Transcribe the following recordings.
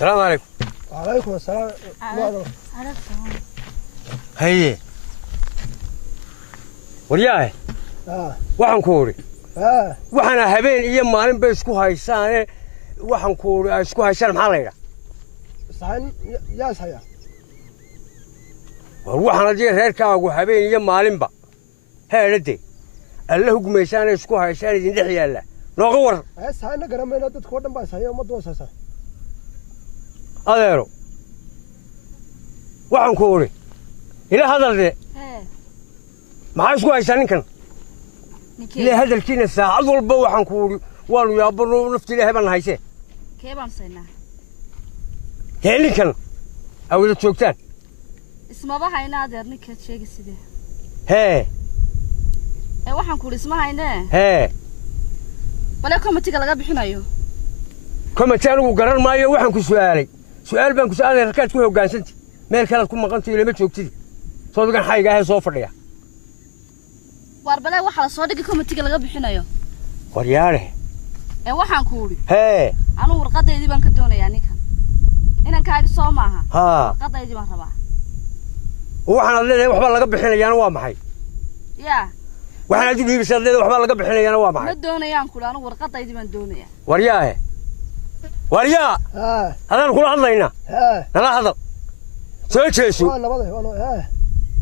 السلام عليكم. وعليكم السلام. هي ورياه waxaan ku ori waxana habeen iyo maalin bay isku haysaan waxaan ku ori ay isku haysaan maxaa la yiraahdaa sahan yaa saya waxana jee reerkaagu habeen iyo maalinba heelade alla hugmeysaan isku haysaan idin dhex yaala nooga war sahan garamayna dadku dhan baa sahay umad waasasa adeero waxaan ku ori ila hadalde maxaa isku haysaan ninkan إلى هذا الكينا الساعة أول بوح نقول والو يا برو نفتي له هبنا هايسه كيف أمسينا هني كان أو إذا توقتان اسمه بقى هنا درني كشيء كسيده ها واحد نقول اسمه هنا ها ولا كم تيجي بحنا يو كم تانو قرر ما يو واحد سؤال بنك سؤال ركعت كوه وقان سنتي ما الكلام كم قنتي لما توقتي صوت كان حاجة هاي صوفر يا واربلا waxa la soo dhigi committee laga bixinayo waryaare waxaan ku uri anu warqadeedii baan ka doonayaa ninka inaan kaaga soo maaha warqadeedii baan rabaa waxaan leeyahay waxba laga bixinayaana waa maxay waxaan aad u dhiibisay leeyahay waxba laga bixinayaana waa maxay ma doonayaan kula anu warqadeedii baan doonayaa waryaa hadaan kula hadlaynaa nala hadal soo jeeso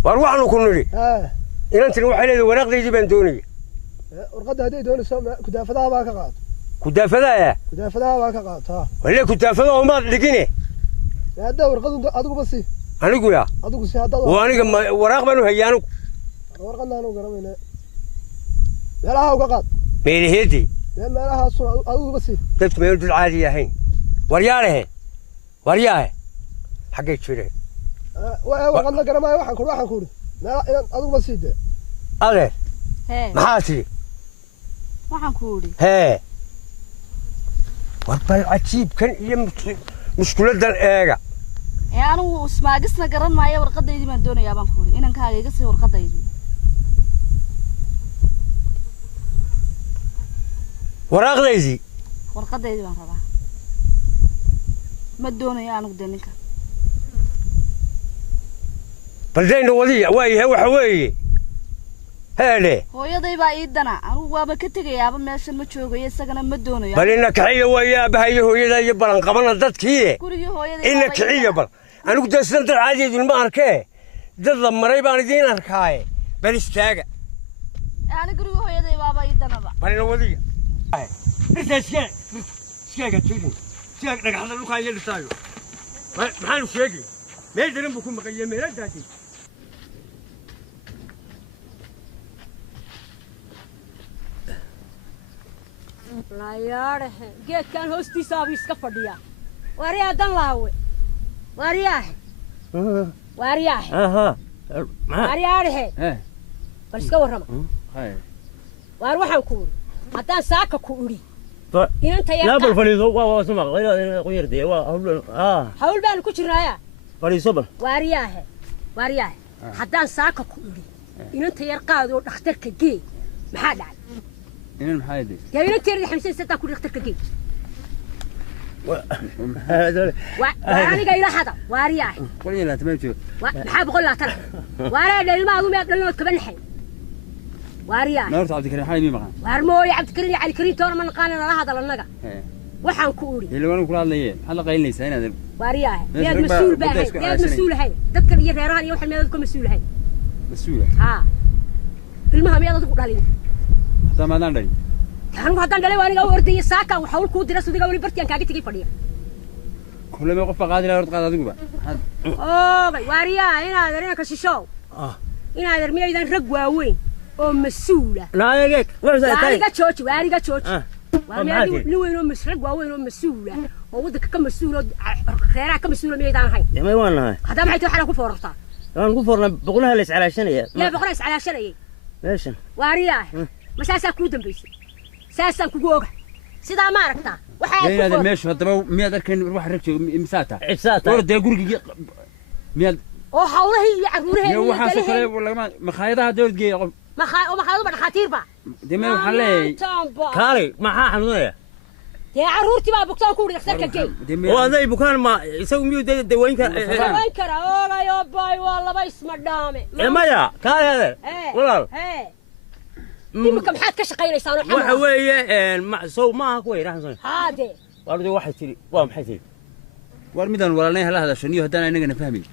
war waxaanu ku niri إنتي نوح عليه ورق ذي جبان دوني. ورقة هذي دوني سام كدافعها باك قاط. كدافعها يا. كدافعها باك قاط ها. ولا كدافعها وما لقيني. هذا ورقة أدوك بسي. أنا أقول يا. أدوك بسي هذا. وأنا كم ورق منو هيانو. ورقة نانو كرامينه. لا لا هو قاط. مين هدي. لا لا هو أدوك بسي. تبت ميلود العادية هين. ورياره. ورياه. حقيقة شيء. ورقة كرامي واحد كوري. لا أدوك بسيطة. أغير. محاسي. waxaan ku uri warbal cajiib kan iyo mushkiladan eega anu ismaagisna garan maayo warqadeedii baan doonayaa baan ku uri inaan kaaga iga sii warqadeedii waraqdeedii baan rabaa ma doonayo anu ninka baldayna wadiya waxa weeye هذا hooyaday baa ii dana anu waaba ka tagayaaba meesha ma joogayo isagana ma doonayo bal ina kaxiyo way bahayo hooyada iyo balan qabana dadkii guriga hooyaday ina kaxiyo bal anigu dadsan dad caadi ma arkay dad la maray baan idin arkaay bal istaaga ani guriga hooyaday baaba ii danaba bal ina wadiya iskaaga tidin iskaag dhagaxda dhulka iyo dhistaayo maxaan sheegay meel daran buu ku maqayay meeladaasi لا ياره جيت كان هوستي صابي سكفديا واريا دن لاوي وارياه وارياه ره بس كورما هاي وار waxaan ku hadaan saaka ku uri inta yaa لا بالفريزو waa suma غير دي hawl baan ku jirnaa فريزو bal وارياه hadaan saaka ku uri inta yar qaado dhakhtarka gee maxaa dhacay إنن محايدي. يا بنت تيري حمسين ستة كل يختار كذي. وأنا جاي لحظة وارياه. قولي لا تمام شو. حاب أقول لا ترى. وارياه اللي ما أقول ما كمان الحين. وارياه. نورت عبد الكريم حي مين مكان. وارمو يا عبد الكريم على الكريم تور من قال أنا هذا للنجا. وحن كوري. اللي وانا كل هذا ليه حلا قايل لي سنة. وارياه. يا مسؤول بقى. يا مسؤول هاي. تذكر يا غيران يوم حنا يذكر مسؤول هاي. مسؤول. المهم يلا تقول عليه. ما داري. كانوا هذا دلوا أنا جاوا أردي ساكا وحاول كود درس ودي جاوا برتيان كاجي تيجي فديا. كل ما يقف قادر أرد قادر تقول واريا هنا درينا كشيشوا. هنا درمي إذا رجوا وين؟ مسؤولة. لا يجيك. واريا تشوش واريا تشوش. واريا لوين مسرق وين مسؤولة. وودك كم مسؤولة خيرها كم مسؤولة مين إذا هاي. ما يوان هاي. هذا ما حيتوحنا كفورتا. أنا كفورنا بقولها ليش على شنية. لا بقولها على شنية. ليش؟ واريا. مساسا كودن بيس ساسا كوجوغ سيدا ما ركتا وحاجه هذا ماشي هذا مياد كان روح ركشو مساتا عبساتا ورد غورغي مياد او حوله يعروره يا waxa soo kale wala ma khayadaha dawlad geeyo ma khay oo ma khayado dhaqaatiir ba dima waxa leey kaali maxaa xanuunaya يا عرورتي ما بكتان كوري دكتورك جاي وهذا بكان ما يسوي ميو دوين كان وين كرا والله يا باي والله ما يسمع دامي ما يا كان هذا والله يمكن حد كشقينيسان waxa weeye ma soo ma ku weerahan haade wardu waxa tiri waa maxay tiri war midan walaalnay hala hadashaniyo hadana inaga fahmin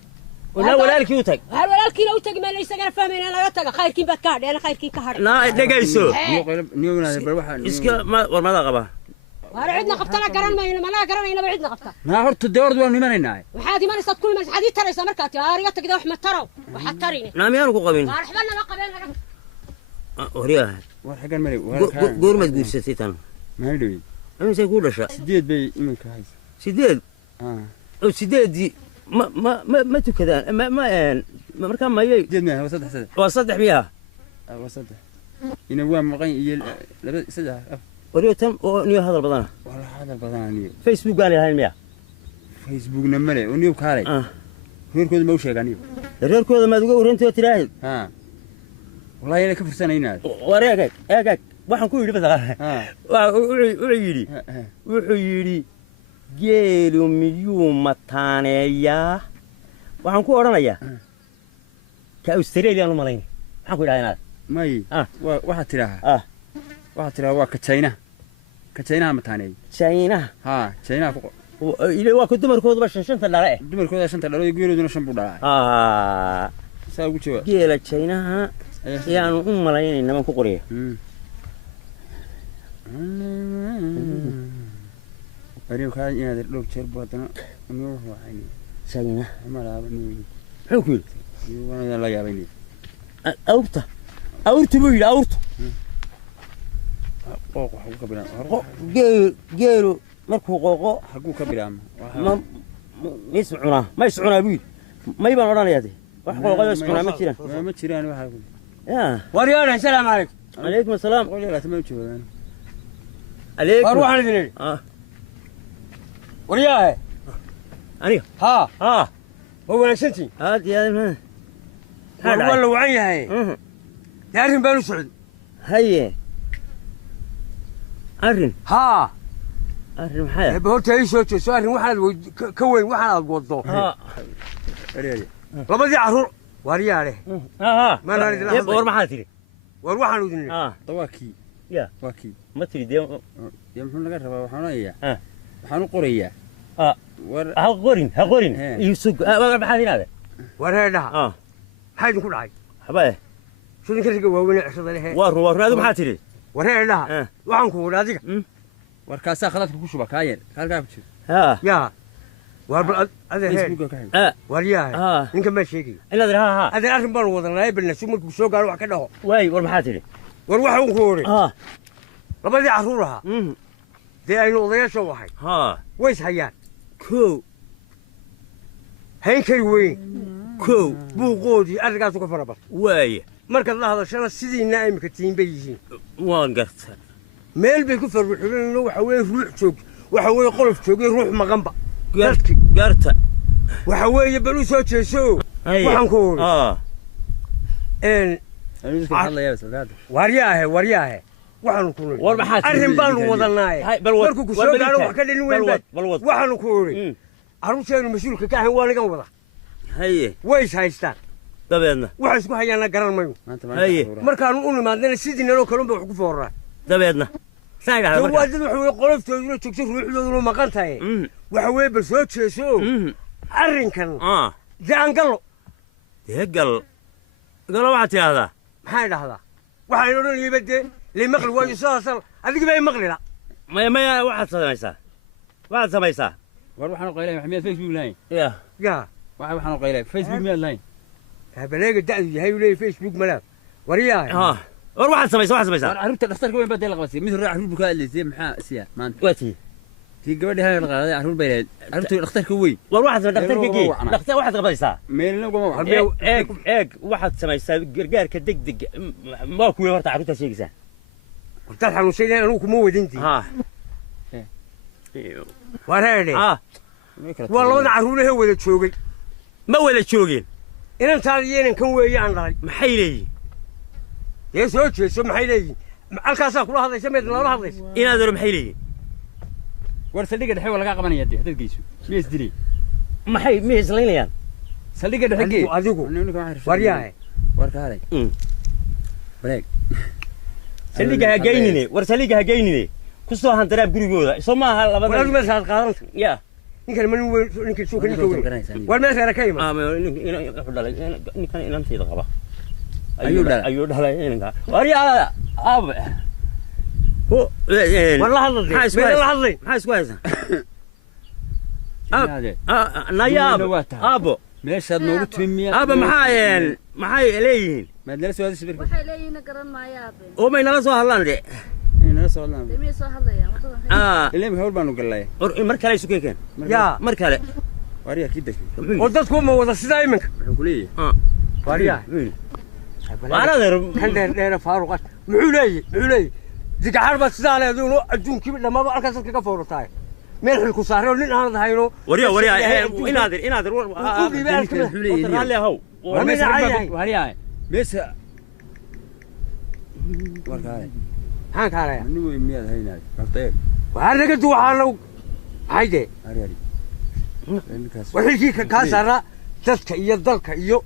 wala walaalkii u tag hal walaalkii u tag meel isaga fahmin laga taga khayrkii bad ka hadhay khayrkii ka hadhay na dhagayso niyoona bar waxa iska war ma qaba war cidna qabtana garan ma garanayna ba cidna qabta na horta doordu waan nimanaynaay waxaad imanaysaa kulma xadii taraysa markaa taariga tagda wax ma taro waxa tarine na miyaan ku qabin waxbana ma qabeen laga وريها حاجة الملك قول ما تقول ستيتان ما يدري أنا سيقول لك سديد بي من كهيس سديد أو سديد دي ما تكذا ما مركان ما يجي سديد ما هو صدح وصدح بيها وصدح ينوى مغين لا صدح وريو تم ونيو هذا البضانة والله هذا البضانة نيو فيسبوك قال هاي المياه فيسبوك نملي ونيو كاري غير كود موشي قانيو غير كود ما تقول أنت وتراهد والله يلا كفر سنة هنا وريك اجاك waxaan ku yiri bas wuxuu yiri geelu miyuu mataaneeya waxaan ku oranayaa ka Australia ma malayn waxaan ku yiraahdaa may waxa tiraha waa ka China mataaneey China China ile waa ku dumarkooda shanta dhalo dumarkooda shanta dhalo geeluduna shan buu dhalay saa ugu jawaab geela China yaanu malayn inama ku qoriyo أريد كذا إن هذا لوك شرب وطنا نروح وعيني سينا ما لا بني حكول وأنا لا يبيني أورت بيل أورت قوق حقوق كبيرة جيرو مركو قوق حقوق كبيرة ما يسعونا بيل ما يبان ورانا يا دي وحقوق يسعونا ما تشيران واحد يا وريانا السلام عليكم عليكم السلام قول لا تمام تشوف عليكم اروح انا ذني ورياه أني ها هو نسيتي هاد يا والله وعيها هي تعرفين بنو سعود هي أرن أرن حياة بهرت أي شيء سؤال واحد كوين واحد وضوه لبدي عرور ورياه عليه ما نريد لا يبور ما حاتري وروح انا ذني طواكي يا واكي ما تريد يوم يوم نقرب وحنا إياه وحنا قرية هقورين يسوق بحاثين هذا ورهنا حاجة كل عاي حبايه شو ذيك وين عشرة له وارو هذا محاتري ورهنا وعنكو هذيك وركاسة خلاص كوشوا بكاير قال قابل يا واربل هذا فيسبوك كاين ورياه إنك ما شيء إلا ذا هذا آخر مرة وضعنا يبلنا شو ممكن شو قالوا وحكده واي والمحاتري وروح ونكوري لبدي عرورها دي أي نوضية شو واحد ويش حيان كو هين كروين كو بوقودي أرجع سوق فرابط واي مركز الله هذا شان سيدي نائم كتيم بيجين وان قرت ميل بيكفر بحولين لو حوي روح سوق وحوي قلف سوق روح مغنبة قرت وحوي يبلو سوق شو وحنكون إن الله يا بس ورياه وحنكون والمحاتري أرهم بانو وضلناي مركو كسوق قالوا وحكلين وين وحنكون عروسين المسؤول كاهن وانا كان وضع هي ويش هايستان دبينا وحسكو هيانا قران مايو هي مركانو اون ما دنا سيدنا لو كلون بو فورا دبينا سايغا مركا وادد وحو قلفتو جوجو روحدو ما قنتاي وحوي بسو جيسو arrinkan jaan gallo gal galo waxa tiyaada maxay dhahdaa waxaan oran yibade li maqli way soo sal adiga bay maqli la ma waxaad samaysaa war waxaan qaylay maxamed Facebook line ya waxaan qaylay Facebook meel line habaleega dacdu yahay leey Facebook malaab wariyaa war waxaad samaysaa arrinta dhakhtarka weyn badal qabsi mid raac rubka leesay maxaa siya maanta waati في قبل هاي القاعدة عرور بيلاد عرفت الأختار كوي والواحد من الأختار كي الأختار واحد قبل يسا ميلنا وقوم واحد سمايسا قرقار كدق دق ما كوي ورطة عروتها شيء كذا قلت لها نسيت أنا لوك مو ودنتي ورهني والله أنا عروره هو اللي تشوقي ما ولا تشوقين إن أنت هذين كم ويان راي محيلي يسوي شو محيلي الكاسة كلها هذا سميت الله هذا إن هذا محيلي saldhigga dhexe waa laga qabanaya dad geyso miis dilay maxay miislaynayaan saldhigga dhexe adigu waryahay warkaalay bareeg saldhigga ha geynine war saldhigga ha geynine ku soo handaraan gurigooda soo maaha labada war ma saad qaadanta ya ninkan man weyn ninkan soo kani weyn war ma saara kayma ninkan inanteeda qaba ayuu dhalay inanka waryaa aab والله هذا maxaa isku haysan nayaab aabo meeshaad noogu timiya aaba maxay leeyihiin maadnala soo hadis bir waxay leeyihiin garan maayaab oo may nala soo hadlaan de nala soo hadlaan demiyay soo hadlayaan wadada ilaa hawl baanu galay mar kale isu keen ya mar kale wariya kidek oo dadku ma wada sida iminka wuxuu kuleeyahay wariya waanadeer kan dheer faaruq muxuu leeyahay digaxar ba sida leeyahay adduunkiiba dhamaba halkaas ka foortaay meel xil ku saaro nin aan lahayno wariya inaadir raalli ahow wariya meesha warkaalay haan kaalay nin weyn miyaad haynaay qabtay waa naga duuxaano hayde ariyari wixii ka saara dadka iyo dalka iyo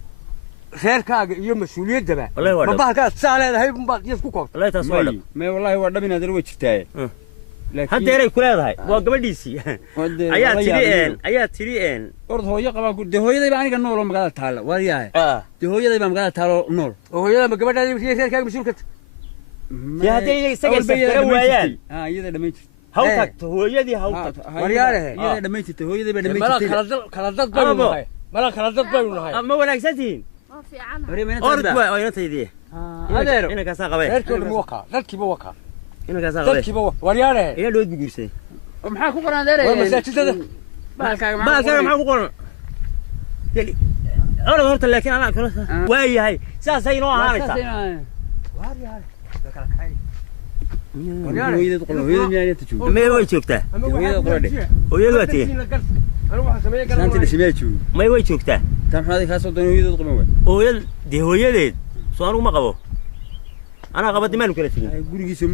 reerkaaga iyo mas'uuliyadaba ma bahalka saaleedahay baad isku koobtay wallahi taas waa dhab ma wallahi waa dhab inaad way jirtaa haddeeray ku leedahay waa gabadhiisii ayaa tiri ord hooyo qabaa de hooyaday baa aniga nool oo magaalada taala wariyahay de hooyaday baa magaalada taalo nool oo hooyada ma gabadhaada reerkaaga mas'uulka ya hadday isaga safara waayaan iyada dhamayn jirtay haw tagto hooyadii haw tagto waryaarahe iyada dhamayn jirtay hooyaday baa dhamayn jirtay kala dad baynu nahay ma wanaagsantihiin ma fiican ord waa inantaydii adeer ina ka saa qabay reerkooda ma waka dadkiiba waka ina ka saa qabay dadkiiba waryaarahe ila dhood guursay maxaa ku qoran adeer waa masaajidada baalkaaga maxaa ku qoran أنا قلت لك أنا كل ويا هاي ساسين وهانيسا hooyada qolo hooyada miyaa tujuu ما يوي شوكته hooyada qolo dhe ويلوتي saanta dhishimee joogo ما يوي شوكته tan maxaad ka soo doonay hooyada qolo way ويل دي هويديد سو أنا ما قبو أنا قبضت مالو كلا تجي gurigiisa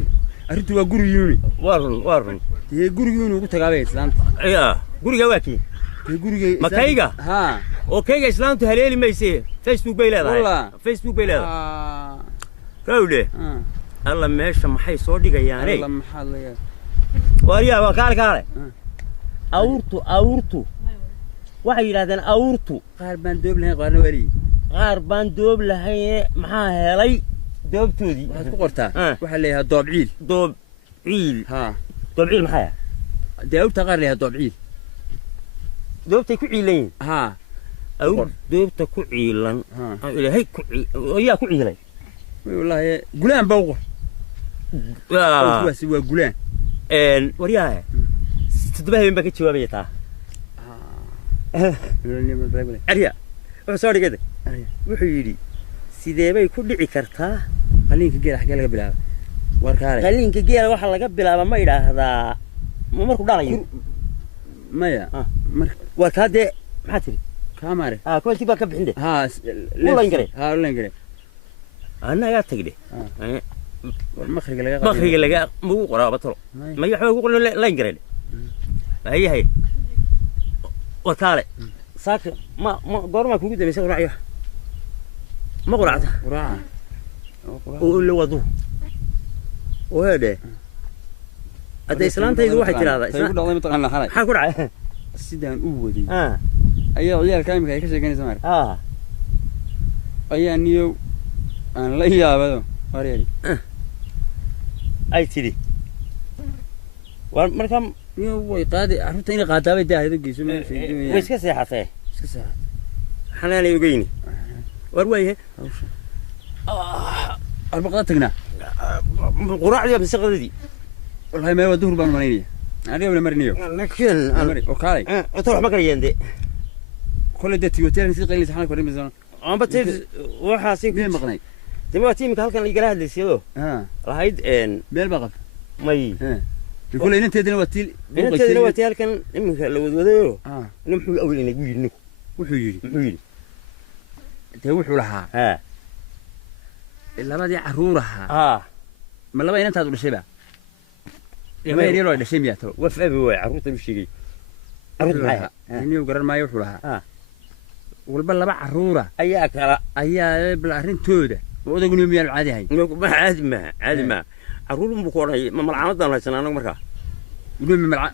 arrintu waa gurigiini وارن dee gurigiinu ugu tagaabay islaanta يا قولي جواكي dee gurigay ما كايجا ها أوكي إسلام تهليلي ما يصير فيسبوك بيلا والله. فيسبوك بيلا كولي الله ماشي ما حي صودي يعني الله محل يا واريا وكال أورتو waxay yiraahdeen awrtu qaar baan doob lahayn qaarna wari qaar baan doob lahayn maxaa helay doobtoodii waxaad ku qortaa waxa leeyahay doobciil ha doobciil maxaa daawta qaar leeyahay doobciil doobtay ku ciilayn ha awr doobta ku ciilan ilaahay ku yaa ku ciilay wallahi gulaan bawqo waa gulaan wariyaa toddobaadeen baa ka jawaabaya taa أريا وصار كده وحيدي سيدي كل كرتا خلينك جيل حكي لك بلا وركاري خلينك جيل واحد لك بلا ما يدا هذا ما مركو داري ما يا وركادة ما تري كاماري كل شيء بكب عنده ولا إنجري ولا إنجري أنا يا تقدي مخرج لقى مو قرابة طلع ما يحاول يقول لا إنجري هي وكالة ساكن ما دور ما كوجد بيسوي رعيه ما قرعته قرعة واللي وضوه وهذا هذا إسلام تيجي واحد ترى هذا يقول الله متقن خلاص حقرعه السيدان أودي أيه عيال كلام كذا كذا كان زمان أيه نيو أنا لا يا بدو وريني أي تدي ومركم يو قادي عرفت إني قادة بدي هذا الجيش ما في ويش كسيحة فيه ويش كسيحة حناني يجيني ورويه البقرة تقنا قراع لي بس غدي والله ما يودوه بالمرينية أنا ولا مرينيو لكن وكالي تروح مكريين دي كل ده تيوتير نسيت قليل سحنا كورين بزمان أنا بتيجي وحاسين مين مقنعي دلوقتي مكان كان يقرأ اللي سيلو رايد إن مين بقف ماي يقول إن أنت دلوقتي أنت دلوقتي هالكن إمك لو وديو نمحو أول إنك ويجي وحيجي توحوا لها إلا ما دي عرورها ما لا بين أنت هذول الشباب ما يريلو ده شيء مياتو وفأبي واي عروت المشيقي عروت معاها إني وقرر ما يوحولها والبلا بقى عرورة أياك لا أيا بالعرين توده وده يقولون ميال عادي هاي ما عادي ما عرور مبكور ما ملعمد الله سنة أنا مرة يقولون ملع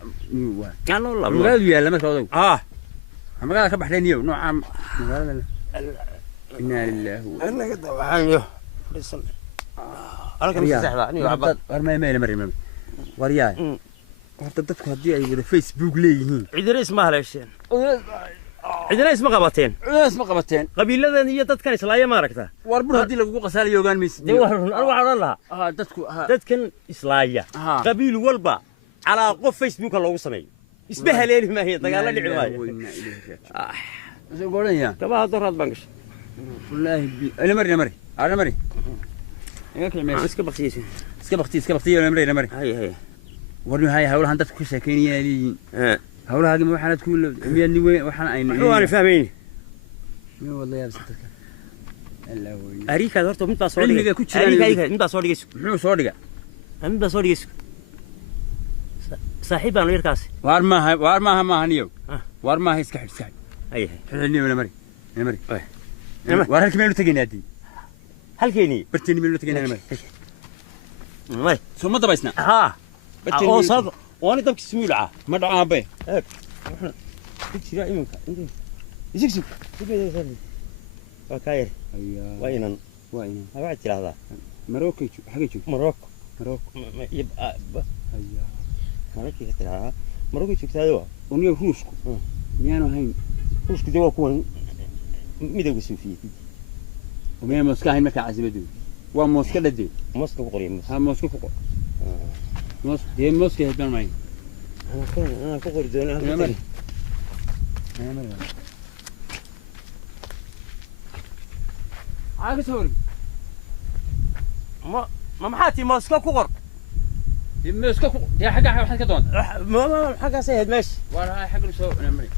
كان والله ما قالوا يا لما تقولوا ما قال كبح لين يوم نوع عام إنا لله أنا قد وحانيه بس أنا كم سحبة أنا عبد ما يميل مريم ورياي وحتى هدي أي ولا فيسبوك ليه عيدنا اسمها ليشين عيدنا اسمها قبتين قبيلة هي تذكر إسلاية ما ركتها واربنا هدي لقوا قسالي يوغان ميس أروح الله تذكر إسلاية قبيل والبا على قف فيسبوك الله وصمي اسمها ليه ما هي تقال لي عواية زي قولين يا تبع ضرات بنكش والله أنا مري اسكبختي ولا مري هي ورني هاي هؤلاء هندت كل سكينية لي هؤلاء هاجم وحنا تقول مياني وحنا عين أنا فاهمين والله يا بستك أريكا دورته متى صوري أريكا متى صوري منو صوري متى صوري صاحب أنا يركاسي وارما ما هنيو وارما هي سكحت أيه حلني ولا مري وارك ميلو تجينادي هل كيني برتني ميلو تجينادي مري ثم دبسنا أو صاد وأنا تبكي سميلة ما دعاه به كتير إيمانك يزكزك فكاير وينن هبعت هذا مروكي حاجة مروكو يبقى مروكي كتير مروكي كتير ونيو روسكو ميانو هين روسكو جوا كون ميدو سوفيتي ومين موسكا هين مكا عزبدو وموسكا لدي موسكو قريب موسكو فوق دي موسكا هدان معي أنا فقر دون أنا مري عاقس هوري ما محاتي موسكو كقر دي موسكو دي حاجة كدون ما حاجة سهل ماشي ولا حاجة لسه أنا مري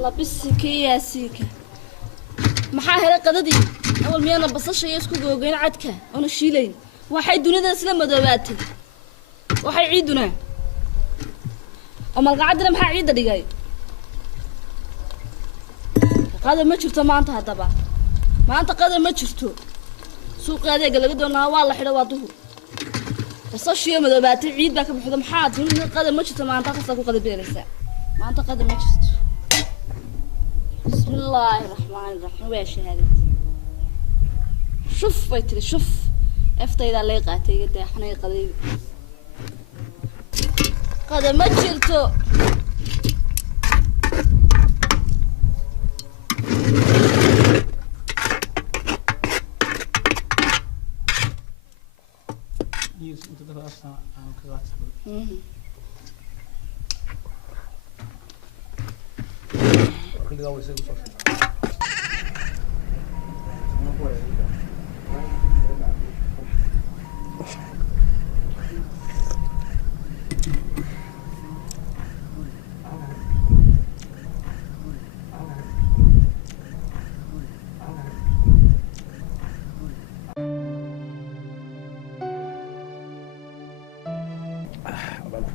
الله بسك يا سيكا محاهرة قددي أول ميانا بصش يسكو جوجين عدكة أنا شيلين واحد دون هذا سلم مدواتي واحد عيدنا أما القعدة محا عيدة دقاي هذا ما شفته ما أنت هذا ما أنت قادر ما شفته سوق هذا قال قدرنا والله حلو واضحه بصش يوم مدواتي عيد باك بحضر محاد من قادر ما شفته ما أنت قصدك قادر بيرسا ما أنت قادر ما شفته بسم الله الرحمن الرحيم ويش هذه شوف بيتري شوف افتى إذا لقيتي يد إحنا قريب قد ما جرتو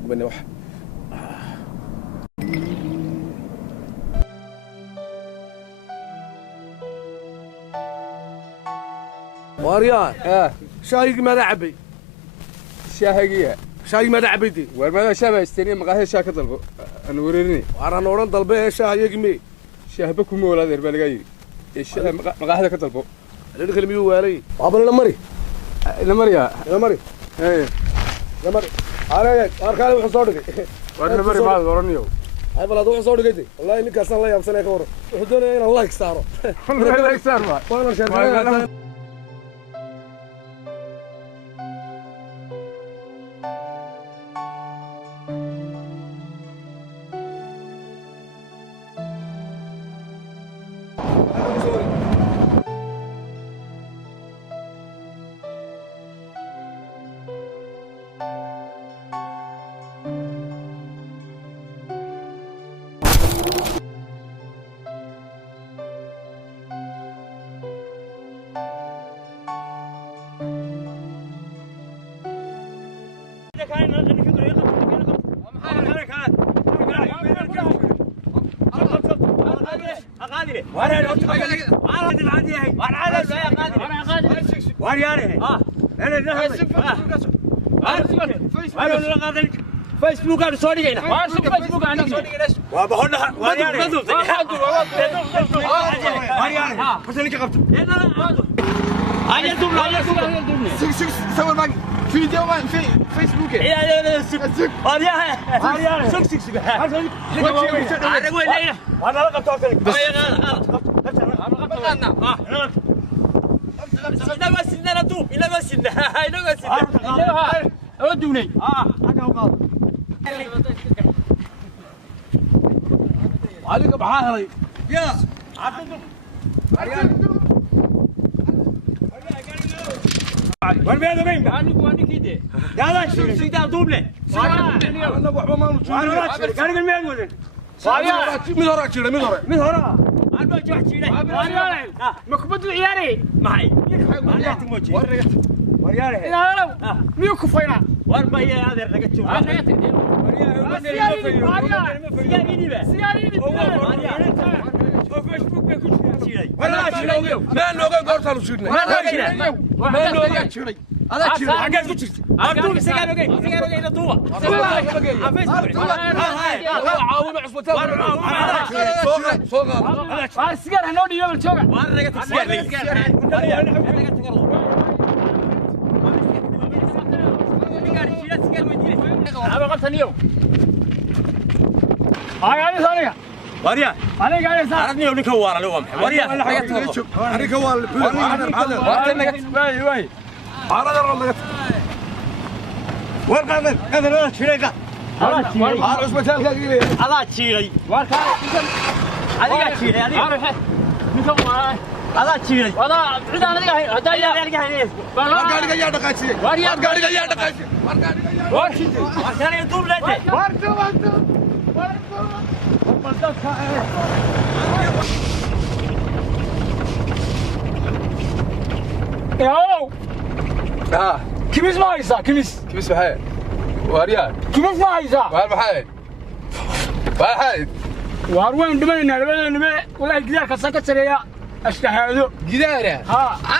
بني واحد واريان شاي ماذا عبي؟ شاهقية شاي ماذا عبيتي؟ والماذا شابه استني مقاهي شاك طلبه أنا وريني وأنا نوران طلبه شاي يجمي شاهبكم ولا ذي بالجاي مقاهي كطلبه اللي دخل ميو واري قبل المري المريا المري إيه المري أنا أركان وحصادك وأنا مري ما ورنيو هاي بلا دوح صورك أنت والله إنك أصلا الله يمسنا كورة وحدوني هنا الله يكسره الله يكسره وأنا شايف فيسبوك أنا صوري جينا. فيسبوك أنا صوري جينا. وابهنا وارياني. وارياني. بس أنا كقبت. أنا دوم لا دوم. سوي معك فيديو ما في فيسبوك. يا وارياني. وارياني. سك. أنا أقول ليه. أنا لا قبت أصلك. إلا ما سننا ندوب. إلا ما سننا. إلا ما سننا. أودوني. أنا أقول. عليك بحاهري يا عبدو وين بيدو بين أنا كده يلا شو سيدا دوبله أنا وحبا ما نشوف قال المين وين من هراك شيله من هرا أنا بجوا حشيله مكبوت العياري معي ورياله لا ميو كفينا واربع يا هذا رجعت شوف فيسبوك بيكون شيء ولا شيله ما نوقع قرطان وشيله ما نوقع شيله هذا شيله حاجه كنت ارجوك سيجارو جاي ندوه فيسبوك عاون عصبتها فوق السيجار هنودي يوم الشوكة وانا رجعت السيجار أنا قلت اليوم هاي على ثانية وريا أنا قاعد أسافر أردني أقول لك هوارا اليوم وريا أنا كوال وي ورقة هذا شريكة الله تشيلي ورقة هذا تشيلي هذا تشيلي هذا عدا أنا هدايا قاعد يا دقاتي قاعد يا دقاتي عشان يطوب لك ياو كميس ما يسا كميس بحال واريان كميس ما يسا بحال وين دمنا ولا جدار كسكت سريع اشتهادو جداره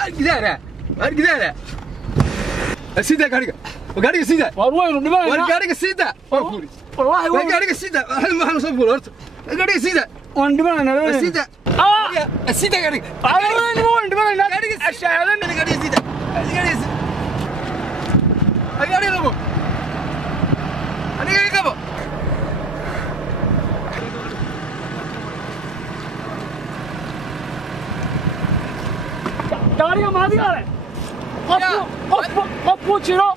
جداره سيدا قاريك سيدا وين دمنا قاريك سيدا والله وين قاريك سيدا ما حنا صفور هرت قاريك سيدا وين دمنا سيدا سيدا قاريك وين دمنا قاريك اشتهادو قاريك سيدا قاريك ابو انا قاريك ابو gaariga maadiga leh qof ku jiro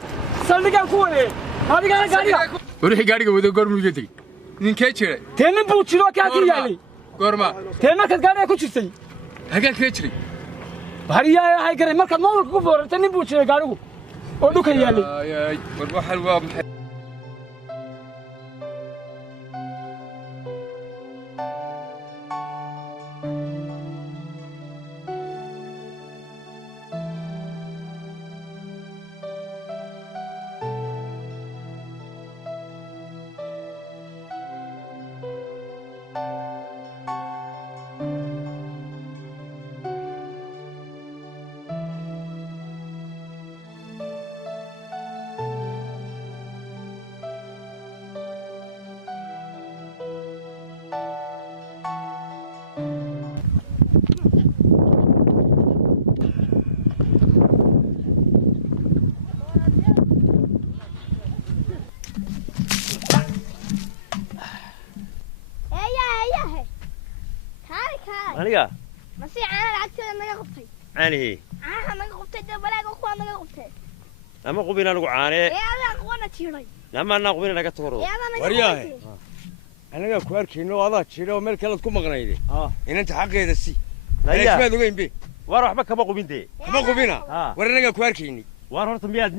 saldhigan ku wareey madigana gaariga warihi gaariga wada goormuga tagay ninkee jiray teenin buu jiro ka yaali goorma teen markaad gaariga ku jirtay hagaan kee jiray bariyaa ay garay markaad moolka ku foortay nin buu jiray gaarigu oo dhuka yaali war waxan waa maxay aniga masi caana lacagteeda naga qabtay caanihi caanaha naga qabtay dee balaaga kuwa naga qabtay ama qubina lagu caane adaa kuwana jiray ama ana qubina naga tagoro waryahay anaga ku arkayno adaa jira oo meel kale ku maqnayde inanta xaqeeda si ismaad ogeyn be war waxba kama qubinte kama qubina war anaga ku arkayni war horta miyaad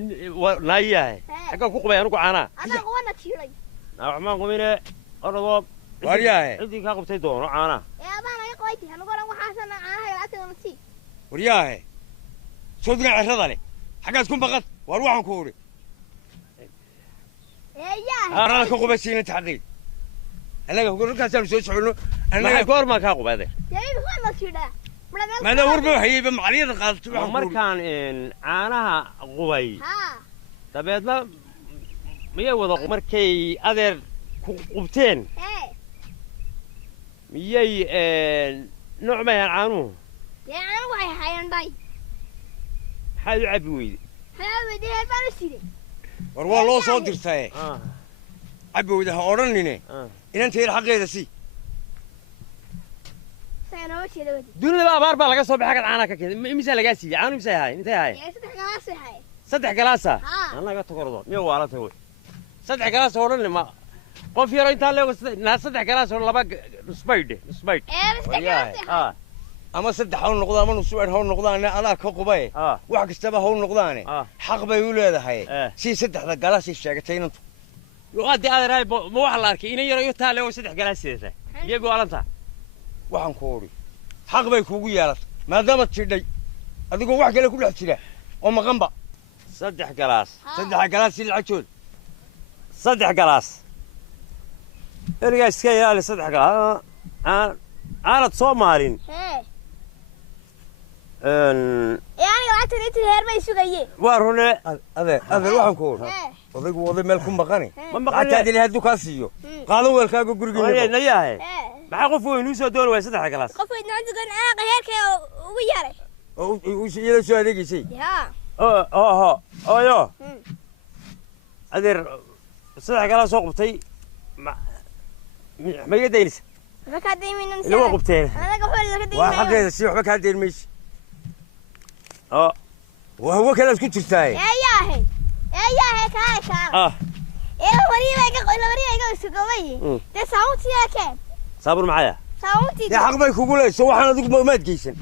naayahay xaga ku qubay anigu caana adaa kuwana jiray waxma qubine orado waryahay cidii ka qabtay doono caana adaa naga qoyti anigu oran waxaasana caanaha lacagteeda nasi waryahay soo diga cirada leh xagaas ku baqad war waxaan ku uri arada ka qubaysiin taxqiid anaga halkaas aan soo socono anaga goorma ka qubade yahay waxaan jira maada warba hayba macaliyada qaadato waxaan markaan caanaha qubay dabeedna miyay wada markay adeer ku qubteen miyay nooc ma yaan caanuhu caanu waxay hayaan dhay maxaad u cabbi weyde haawedee baan sidee war waa loo soo dirtay cabbi weyde ha odhanine inanta yar xaqeeda si sayno jeedo dunida abaar baa laga soo baxay ka caana ka keenay imisa laga siiyay caanu imisa yahay intee yahay saddex galaasa anaga tagordo miyo waala tago saddex galaas odhanine ma qof yaro inta leeyo saddex galaas oo laba nusbayd ama saddex hawl noqdo ama nusbayd hawl noqdaan adaa ka qubay wax kastaba hawl noqdaane xaq bay u leedahay si saddexda galaas sheegatay inantu وقد هذا راي مو والله أركي إني يرى يتالي وسدح جلاسة يجوا على أنت waxaan ku ori xaq bay kuugu yeelatay maadaama tidhay adigoo wax kale ku dhex jira oo maqanba saddex galaas si lacagtood saddex galaas erigaa iska ilaali saddex galaas aanad soo maalin yani lacagtan intii heer bay sugayeen waa rune adeer waxaan ku ori odaygu waday meel ku maqani lacagtaad ilahay hadduu kaa siiyo qaado weelkaaga gurigiina nayahay maxaa qof weyn u soo dooni waay saddex galaas qof weyn inta kan aaqa heerkay ugu yaray oo iyada soo adeegaysay oyo adeer saddex galaas soo qabtay ma iga daynaysa ma ka dayminan ila waa qabteen anaga xool laga dayminan waa xaqeeda si waxba kaa dayn mayso waa hawo kale isku jirtaa eeyahay kaa wariibayga isugabay dee saawuntiyaa keen saabun maxaya saawuntii dee xaq bay kugu leyso waxaan adigu maad geysan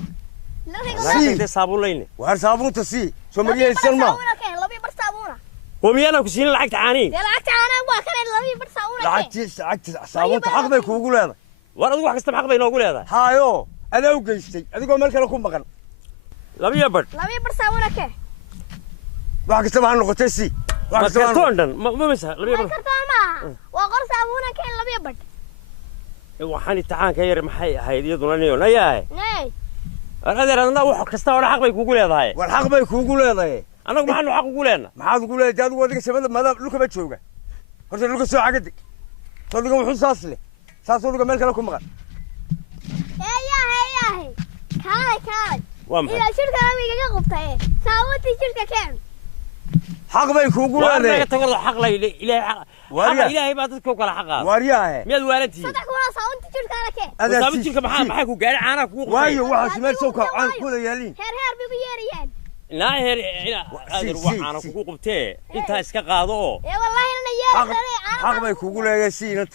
dee saabuun layne waar saabuunta sii soo mariyaysan ma labii bar saabuuna وميانا كسين لعقت عانين يا لعقت عانين وكان لبي bar saabuuna lacagti saabuunta xaq bay kuugu leedahay war adigu wax kasta xaq bay noogu leedahay haayo adaa u geystay adigoo meel kale ku maqan labiya bar saabuuna kee wax kastaba ha noqotay si wax kasta toondan ma misa labiya bar kartaan ma waa qor saabuuna kee labiya bar waxaan imtixaan ka yar maxay ahayd iyaduna nayahay adeer adna wax kasta oo xaq bay kuugu leedahay war xaq bay kuugu leedahay anagu maxaanu xaq ugu leena maxaad ugu leedahay adigu adiga samada maada dhulka ba jooga horta dhulka soo cagadi sodiga wuxuu saas leh saas sodiga meel kale ku maqan eeyahay kaalay ila shirka amiga qabtay saawati shirka keen xaq bay kuugu leedahay waa tago xaq lay ilaahay baa dadka kala xaqaa waaryahay miyad waalantii saddex kuna saawati shirka keen saawati shirka maxay ku gaaray caana ku waayo waxa meel soo ka caan ku leeyaalin heer bigu yeeriyaan لا هير هذا وحنا كوكو قبتي انت اسكا قادو يا والله انا يا حق باي كوغو ليغسين انت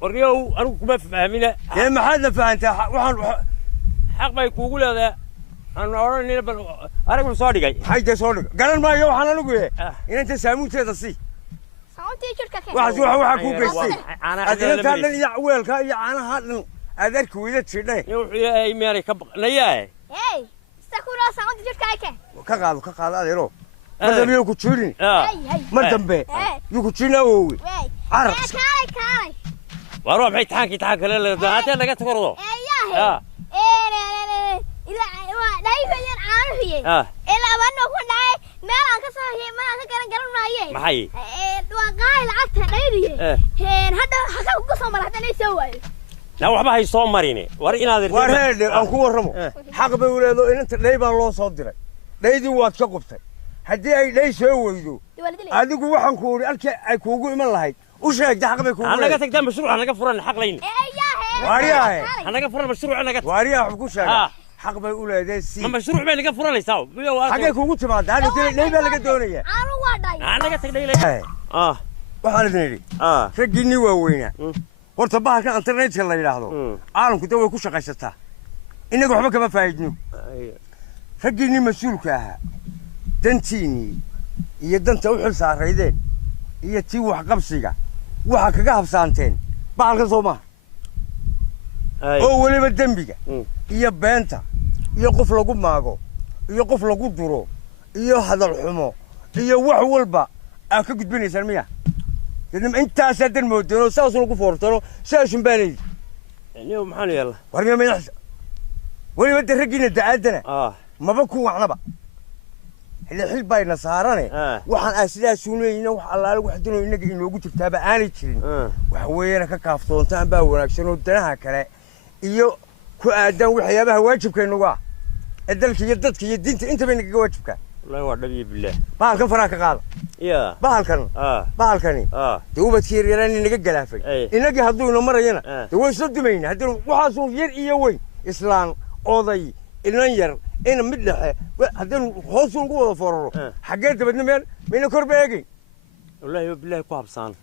وريو انا كما فهمينا يا ما حد فهمت waxaan حق باي كوغو leedahay aan oranayna bal aragu soo dhigay hayda soo dhig garan maayo waxaan anigu yahay inta saamuunteeda si saawuntii jirka keen waxa ku geystay adina dhan iyo weelka iyo caanaha dhan adeerku wada jidhay wuxuu yahay meeray ka baqnayaa hey sakura saawuntii jirka keen ka qaado adeero madamiyo ku jirin madambe yu ku jirna oowe arab kaalay waro maxay taanki kale leedahay laga tagardo إلا أبغى أقول لك ما أنا كسر ما أنا كان معي. محي. وقاي لعبتها نيري. هذا حكى قصة مرة ثانية سوى. لا وحبا هي صوم ماريني ورينا هذا. ورهد أنكو رمو. حق بيقولوا إن أنت ليه بالله صدرك. ليه دي وقت قبته. هدي أي ليه سوى يدو. هذي قوة حنكوري ألك أكوجو من الله. وش هيك ده حق بيكون. أنا قلت قدام مشروع أنا قفرنا الحق لين. إيه يا هي. وارياه أنا قفل المشروع أنا قلت وارياه حكوش حق بيقول هذا السي المشروع بين قفل لي ساو حقك وقلت ما هذا ليه بلا قدونيه أنا قلت لي waxaan idin idhi raggiinni waaweynaa horta bahalkan internetka la yidhaahdo caalamku da way ku shaqaysataa innaga waxba kama faa'idno raggiinni mas-uulka ahaa dantiinnii iyo danta u xil saaraydeen iyo tii waxqabsiga waxa kaga habsaanteen bahalkan soo maaha oo weliba dembiga iyo beenta iyo qof lagu maago iyo qof lagu duro iyo hadal xumo iyo wax walba aad ka gudbinaysaan miya لأن أنت أسدر مودينه ساسون كفورتانه ساسون باني. اليوم محل يلا. ورمي ما يحس. ولي بدي رجينا دعادنا. ما بكون وحنا بقى. اللي حل باينا سهرانة. وحن أسلا سونينا وحلا وحدنا إنك إنه قلت تتابع أنا تشين. وحوينا ككافتون تنبه ونكسرنا ودناها كلا. إيو كأدم وحيابها واجب كأنه الدلك يدتك يدين أنت بينك واجبك. الله والنبي بالله. بالكن فراك قال. يا. بالكن. بالكني. توبة كثير يراني نجى جلافي. إنك هذول مرة هنا. توي صد مين هذول وحاسون ير إيوي إسلام قاضي النير إن مدلحة هذول حاسون قوة فررو. حاجات بدنا من كرباجي. والله بالله كواب صان.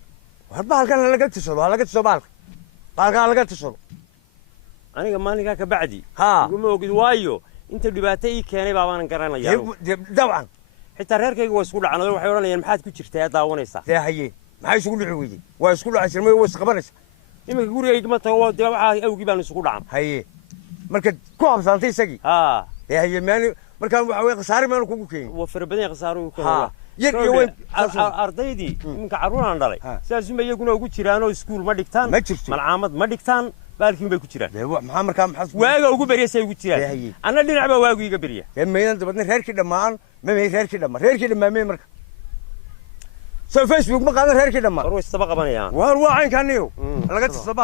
بالكن أنا قلت تصل أنا قلت تصل بالكن أنا قلت تصل. أنا كمان كاك بعدي. يقول ما وجد وايو. أنت اللي باتي كاني بابا نكرنا يا. طبعا. حتى ريركيga waa isku dhacnaa waxay oranayaan maxaad ku jirtaa daawanaysa taa haye maxay isku dhiciyay waa isku dhacay ma was qabanaysa imika gurigayga ma tago waxa awgi baan isku dhacan haye marka ku habsantay isagi taa haye maani marka waxa way qasaari maan kugu keenay waa farabadan qasaaro ku keenay yar iyo weyn ardaydii iminka caruuraan dhalay sidaas ma iyaguna ugu jiraan oo iskuul ma dhigtaan malcaamad ma dhigtaan baalkiin bay ku jiraan maxaa markaa maxaa waaga ugu bariyay ugu jiraan anna dhinac ba waagu iga bariya meedan dabadna reerkii dhamaan ma reerkii dhamaan marka soo Facebook ma qaadan reerkii dhamaan war way isba qabanayaan war waa caynkaaniyo laga tisaba